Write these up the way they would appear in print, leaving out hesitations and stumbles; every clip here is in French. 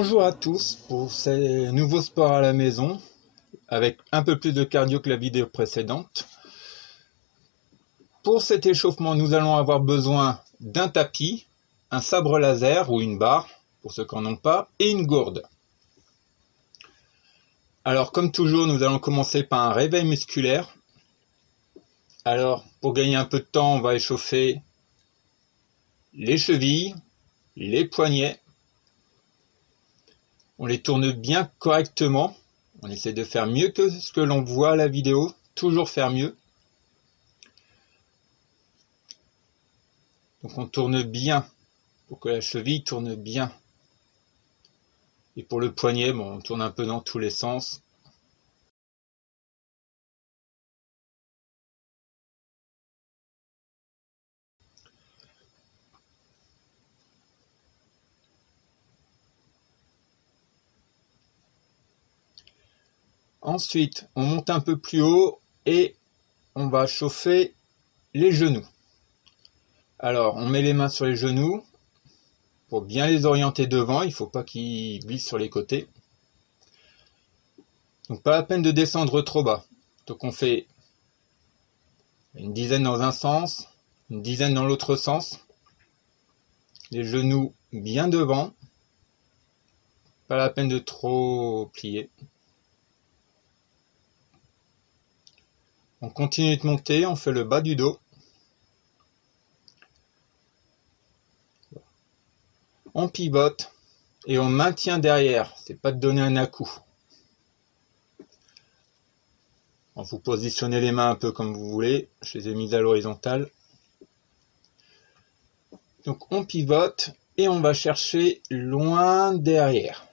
Bonjour à tous pour ces nouveaux sports à la maison avec un peu plus de cardio que la vidéo précédente. Pour cet échauffement, nous allons avoir besoin d'un tapis, un sabre laser ou une barre pour ceux qui n'en ont pas et une gourde. Alors comme toujours, nous allons commencer par un réveil musculaire. Alors pour gagner un peu de temps, on va échauffer les chevilles, les poignets. On les tourne bien correctement. On essaie de faire mieux que ce que l'on voit à la vidéo. Toujours faire mieux. Donc on tourne bien pour que la cheville tourne bien. Et pour le poignet, bon, on tourne un peu dans tous les sens. Ensuite, on monte un peu plus haut et on va chauffer les genoux. Alors, on met les mains sur les genoux pour bien les orienter devant. Il ne faut pas qu'ils glissent sur les côtés. Donc, pas la peine de descendre trop bas. Donc, on fait une dizaine dans un sens, une dizaine dans l'autre sens. Les genoux bien devant. Pas la peine de trop plier. On continue de monter, on fait le bas du dos. On pivote et on maintient derrière. C'est pas de donner un à-coup. Vous positionnez les mains un peu comme vous voulez. Je les ai mises à l'horizontale. Donc on pivote et on va chercher loin derrière.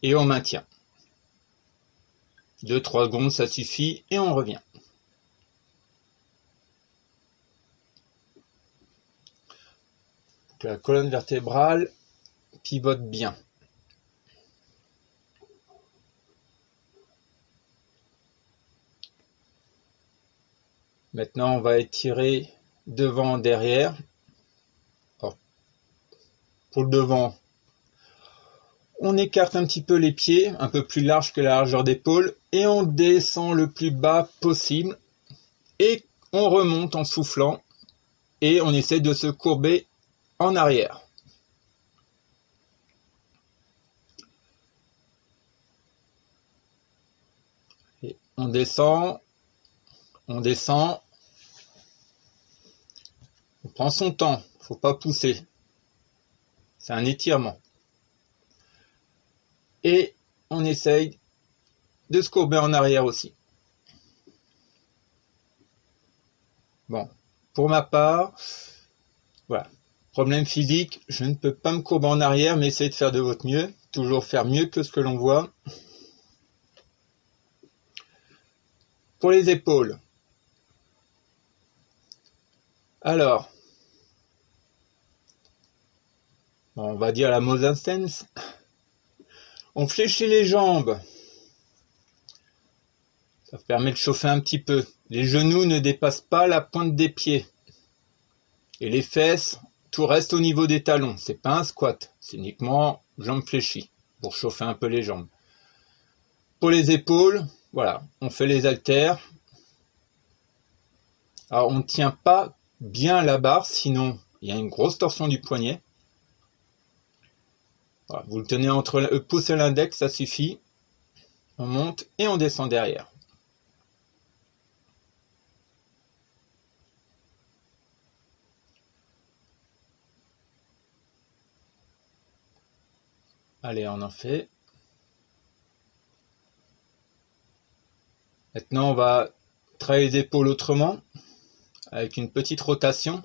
Et on maintient. 2-3 secondes, ça suffit et on revient. Donc la colonne vertébrale pivote bien. Maintenant, on va étirer devant, derrière. Alors, pour le devant, on écarte un petit peu les pieds, un peu plus large que la largeur d'épaule, et on descend le plus bas possible. Et on remonte en soufflant, et on essaie de se courber en arrière. Et on descend, on descend. On prend son temps, il ne faut pas pousser. C'est un étirement. Et on essaye de se courber en arrière aussi. Bon, pour ma part, voilà. Problème physique, je ne peux pas me courber en arrière, mais essayez de faire de votre mieux. Toujours faire mieux que ce que l'on voit. Pour les épaules. Alors, on va dire la Moses stance. On fléchit les jambes. Ça permet de chauffer un petit peu. Les genoux ne dépassent pas la pointe des pieds. Et les fesses, tout reste au niveau des talons. C'est pas un squat, c'est uniquement jambes fléchies pour chauffer un peu les jambes. Pour les épaules, voilà, on fait les haltères. Alors on ne tient pas bien la barre, sinon il y a une grosse torsion du poignet. Voilà, vous le tenez entre le pouce et l'index, ça suffit. On monte et on descend derrière. Allez, on en fait. Maintenant, on va travailler les épaules autrement, avec une petite rotation.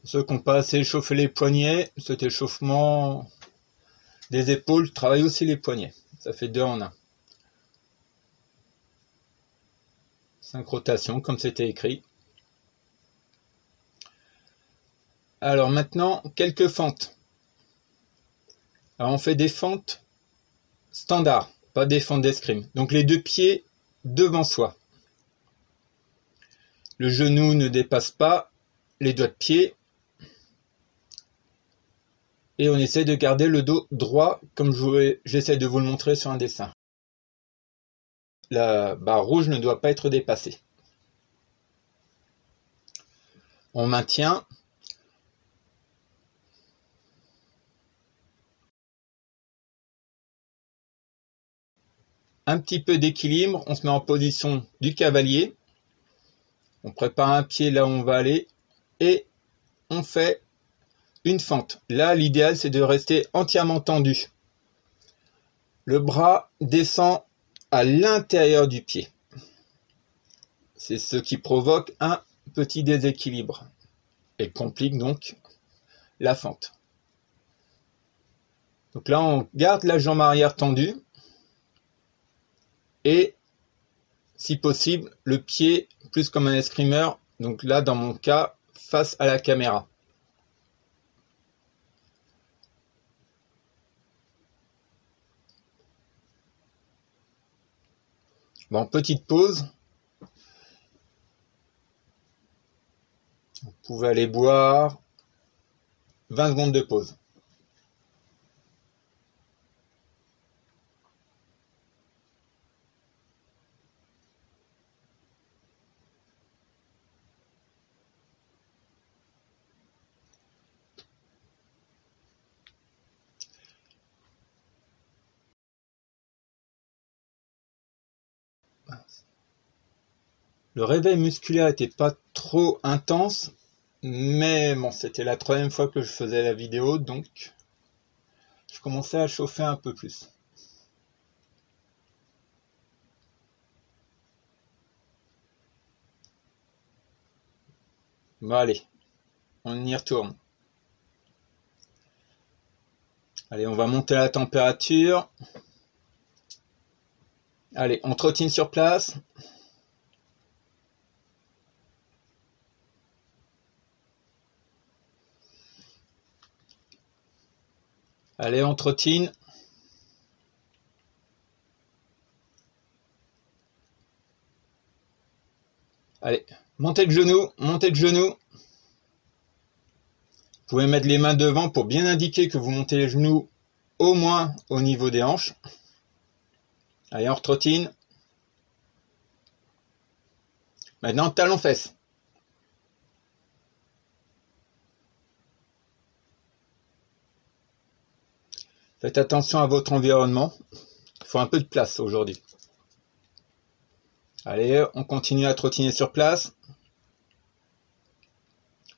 Pour ceux qui n'ont pas assez échauffé les poignets, cet échauffement des épaules travaille aussi les poignets. Ça fait 2 en 1. 5 rotations, comme c'était écrit. Alors maintenant, quelques fentes. Alors on fait des fentes standards, pas des fentes d'escrime. Donc les 2 pieds devant soi. Le genou ne dépasse pas les doigts de pied. Et on essaie de garder le dos droit comme j'essaie de vous le montrer sur un dessin. La barre rouge ne doit pas être dépassée. On maintient. Un petit peu d'équilibre, on se met en position du cavalier. On prépare un pied là où on va aller et on fait une fente. Là, l'idéal, c'est de rester entièrement tendu. Le bras descend à l'intérieur du pied. C'est ce qui provoque un petit déséquilibre et complique donc la fente. Donc là, on garde la jambe arrière tendue et, si possible, le pied plus comme un escrimeur. Donc là, dans mon cas, face à la caméra. Bon, petite pause. Vous pouvez aller boire. 20 secondes de pause. Le réveil musculaire n'était pas trop intense, mais bon, c'était la 3e fois que je faisais la vidéo, donc je commençais à chauffer un peu plus. Bon, allez, on y retourne. Allez, on va monter la température. Allez, on trottine sur place. Allez, on trottine. Allez, montez le genou, montez le genou. Vous pouvez mettre les mains devant pour bien indiquer que vous montez les genoux au moins au niveau des hanches. Allez, on retrottine. Maintenant, talon-fesse. Faites attention à votre environnement. Il faut un peu de place aujourd'hui. Allez, on continue à trottiner sur place.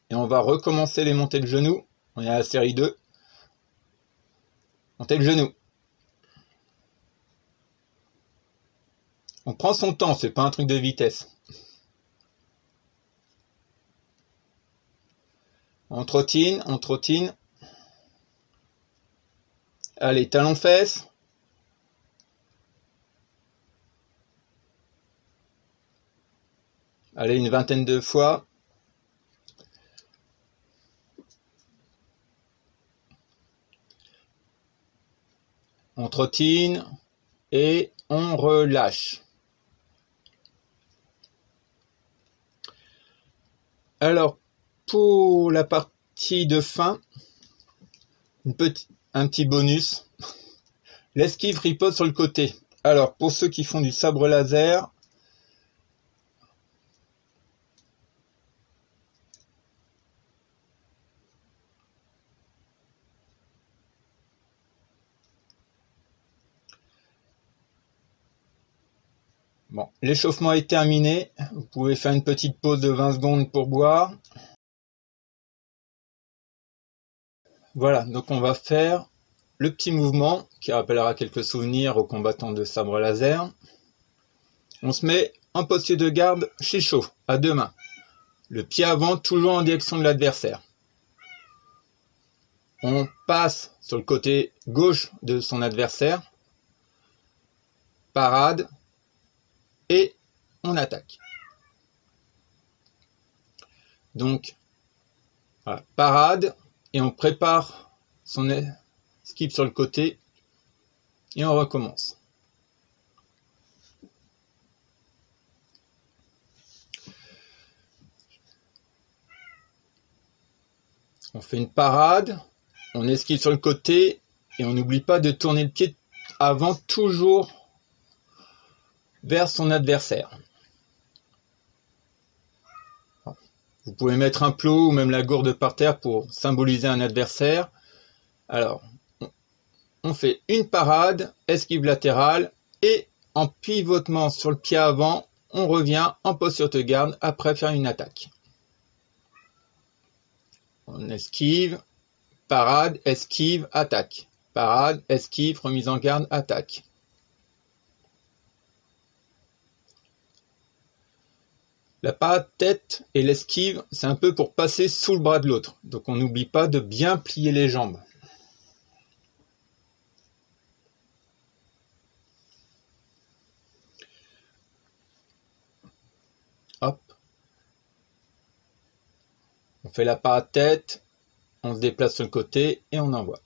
Et on va recommencer les montées de genoux. On est à la série 2. Montez le genou. On prend son temps, c'est pas un truc de vitesse. On trottine, on trottine. Allez, talon-fesse. Allez, une vingtaine de fois. On trottine et on relâche. Alors, pour la partie de fin, un petit bonus. L'esquive riposte sur le côté. Alors, pour ceux qui font du sabre laser, bon, l'échauffement est terminé. Vous pouvez faire une petite pause de 20 secondes pour boire. Voilà, donc on va faire le petit mouvement qui rappellera quelques souvenirs aux combattants de sabre laser. On se met en posture de garde chez chaud, à deux mains. Le pied avant toujours en direction de l'adversaire. On passe sur le côté gauche de son adversaire. Parade. Et on attaque. Donc, voilà, parade. Et on prépare son esquive sur le côté. Et on recommence. On fait une parade, on esquive sur le côté et on n'oublie pas de tourner le pied avant, toujours vers son adversaire. Vous pouvez mettre un plot ou même la gourde par terre pour symboliser un adversaire. Alors, on fait une parade, esquive latérale et en pivotement sur le pied avant, on revient en posture de garde après faire une attaque. On esquive, parade, esquive, attaque. Parade, esquive, remise en garde, attaque. La parade tête et l'esquive, c'est un peu pour passer sous le bras de l'autre. Donc on n'oublie pas de bien plier les jambes. Hop. On fait la parade tête, on se déplace sur le côté et on envoie.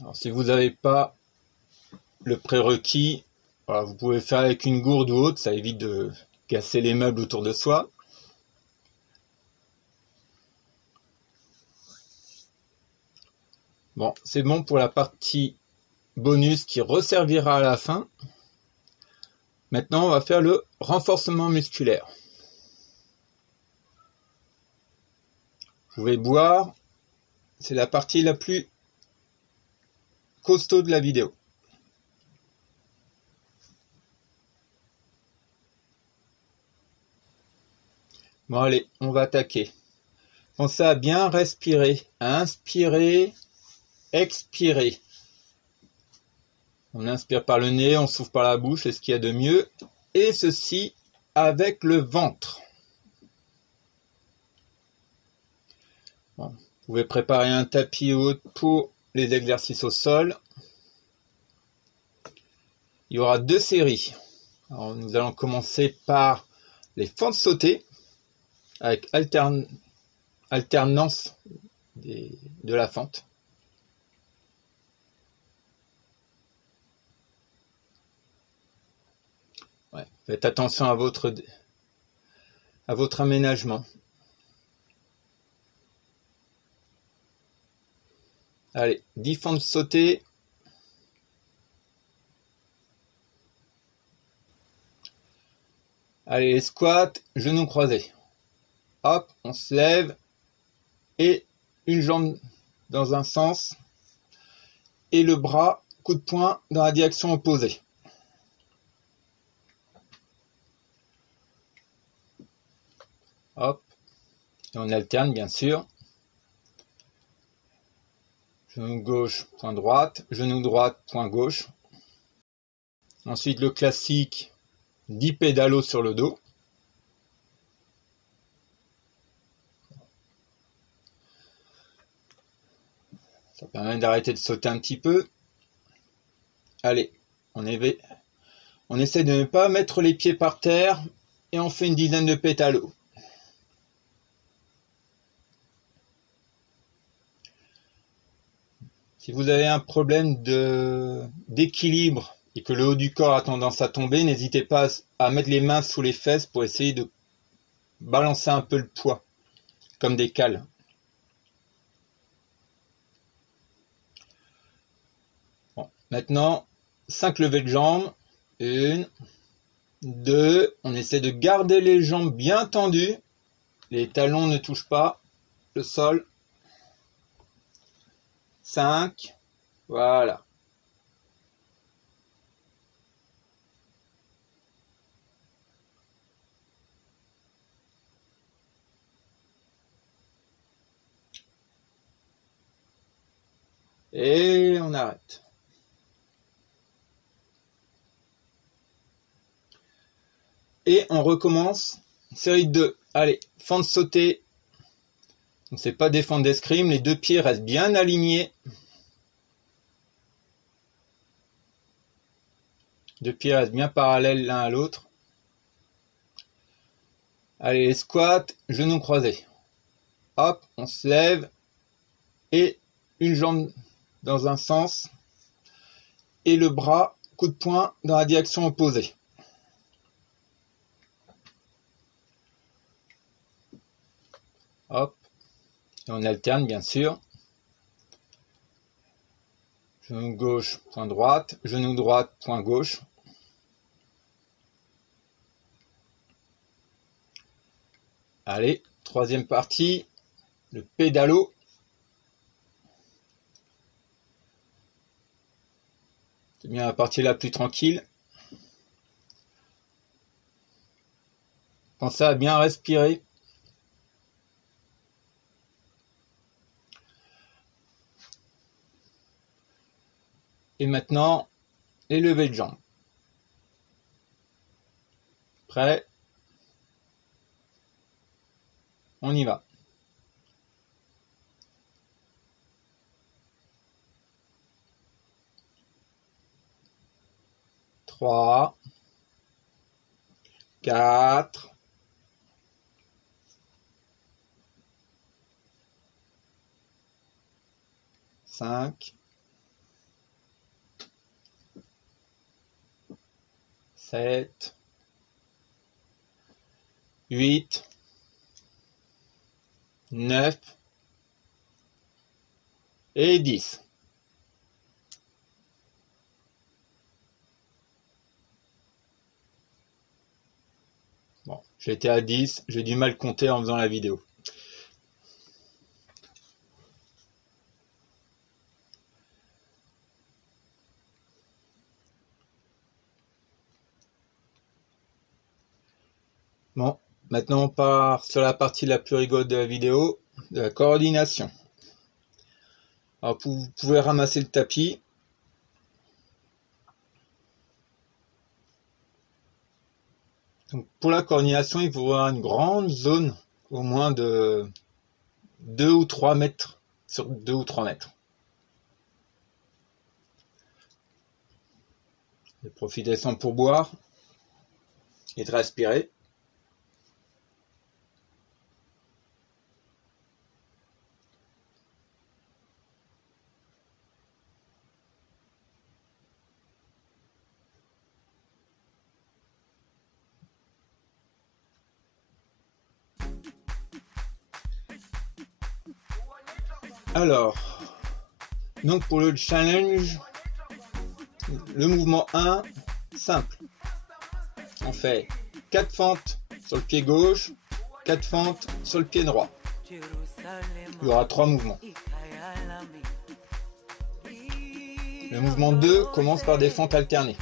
Alors si vous n'avez pas le prérequis, voilà, vous pouvez faire avec une gourde ou autre, ça évite de casser les meubles autour de soi. Bon, c'est bon pour la partie bonus qui resservira à la fin. Maintenant, on va faire le renforcement musculaire. Vous pouvez boire, c'est la partie la plus costaud de la vidéo. Bon allez, on va attaquer. Pensez à bien respirer, à inspirer, expirer. On inspire par le nez, on souffle par la bouche, c'est ce qu'il y a de mieux. Et ceci avec le ventre. Bon, vous pouvez préparer un tapis haut pour les exercices au sol. Il y aura 2 séries. Alors, nous allons commencer par les fentes sautées avec alternance de la fente. Ouais, faites attention à votre aménagement. Allez, 10 fentes sautées. Allez, les squats, genoux croisés. Hop, on se lève et une jambe dans un sens et le bras, coup de poing dans la direction opposée. Hop, et on alterne bien sûr. Genou gauche, point droite, genou droite, point gauche. Ensuite le classique 10 pédalos sur le dos. Ça permet d'arrêter de sauter un petit peu. Allez, on essaie de ne pas mettre les pieds par terre et on fait une dizaine de pédalos. Si vous avez un problème d'équilibre et que le haut du corps a tendance à tomber, n'hésitez pas à mettre les mains sous les fesses pour essayer de balancer un peu le poids, comme des cales. Bon, maintenant, 5 levées de jambes. 1, 2, on essaie de garder les jambes bien tendues. Les talons ne touchent pas le sol. 5, voilà. Et on arrête. Et on recommence. Série de 2. Allez, fente sautée. Donc c'est pas des fentes d'escrime. Les 2 pieds restent bien alignés. 2 pieds restent bien parallèles l'un à l'autre. Allez, les squats, genoux croisés. Hop, on se lève. Et une jambe dans un sens. Et le bras, coup de poing dans la direction opposée. Hop, Et on alterne bien sûr. Genou gauche, point droite, genou droite, point gauche. Allez, troisième partie, le pédalo. C'est bien la partie la plus tranquille. Pensez à bien respirer. Et maintenant, les levées de jambes. Prêt? On y va. Trois, 4, 5, 7, 8, 9 et 10. Bon, j'étais à 10, j'ai du mal compter en faisant la vidéo. Bon, maintenant on part sur la partie la plus rigolote de la vidéo, de la coordination. Alors vous pouvez ramasser le tapis. Donc pour la coordination, il vous faudra une grande zone, au moins de 2 ou 3 mètres, sur 2 ou 3 mètres. Et profitez sans pourboire et de respirer. Alors, donc pour le challenge, le mouvement 1, simple. On fait 4 fentes sur le pied gauche, 4 fentes sur le pied droit. Il y aura 3 mouvements. Le mouvement 2 commence par des fentes alternées.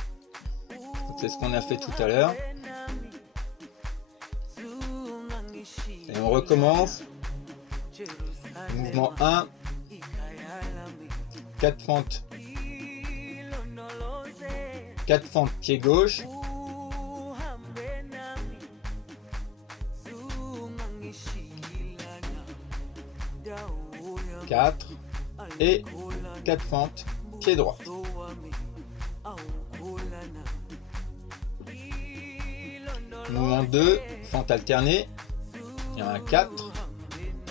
C'est ce qu'on a fait tout à l'heure. Et on recommence. Le mouvement 1, 4 fentes. 4 fentes pied gauche. 4 et 4 fentes pied droit. Mouvement 2, fente alternée. Il y en a 4.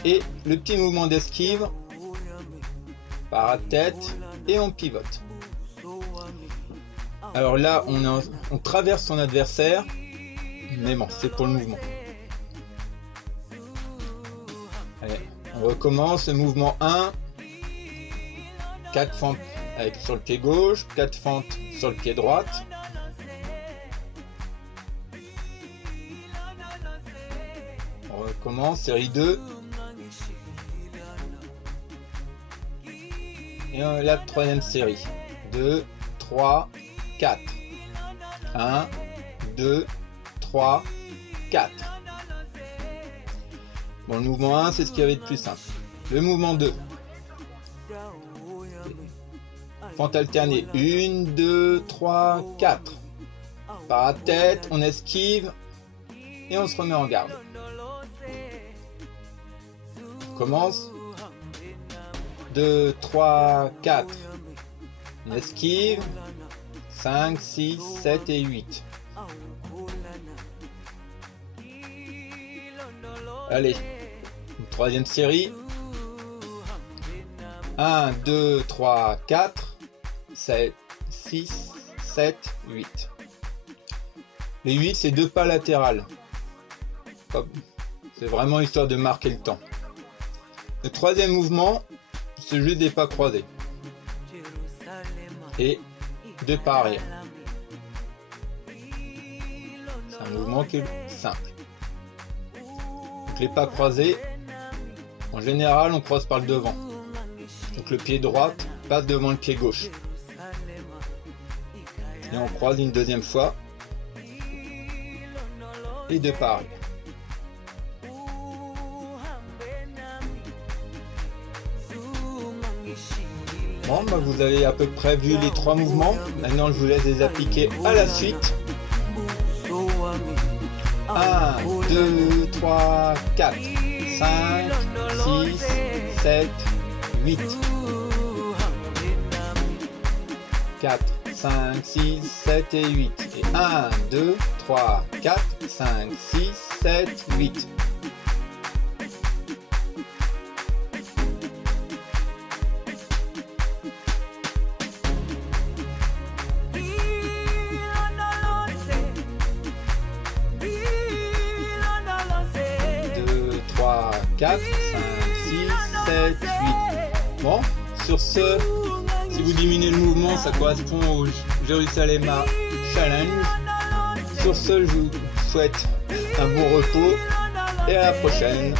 Et le petit mouvement d'esquive par la tête et on pivote. Alors là, on traverse son adversaire, mais bon, c'est pour le mouvement. Allez, on recommence le mouvement 1. 4 fentes sur le pied gauche, 4 fentes sur le pied droite. On recommence, série 2. Et la troisième série. 2, 3, 4. 1, 2, 3, 4. Bon, le mouvement 1, c'est ce qu'il y avait de plus simple. Le mouvement 2. Fente alternée. 1, 2, 3, 4. Par la tête, on esquive et on se remet en garde. On commence. 2, 3, 4. On esquive. 5, 6, 7 et 8. Allez, une troisième série. 1, 2, 3, 4, 7, 6, 7, 8. Les 8, c'est 2 pas latérales. C'est vraiment histoire de marquer le temps. Le troisième mouvement, c'est juste des pas croisés. Et 2 pas arrière. C'est un mouvement qui est simple. Donc les pas croisés, en général, on croise par le devant. Donc le pied droit passe devant le pied gauche. Et on croise une deuxième fois. Et 2 pas arrière. Bon, bah vous avez à peu près vu les 3 mouvements. Maintenant, je vous laisse les appliquer à la suite. 1, 2, 3, 4, 5, 6, 7, 8. 4, 5, 6, 7 et 8. Et 1, 2, 3, 4, 5, 6, 7, 8. Trois, 4, 5, 6, 7, 8. Bon, sur ce, si vous diminuez le mouvement, ça correspond au Jérusalem Challenge. Sur ce, je vous souhaite un bon repos et à la prochaine.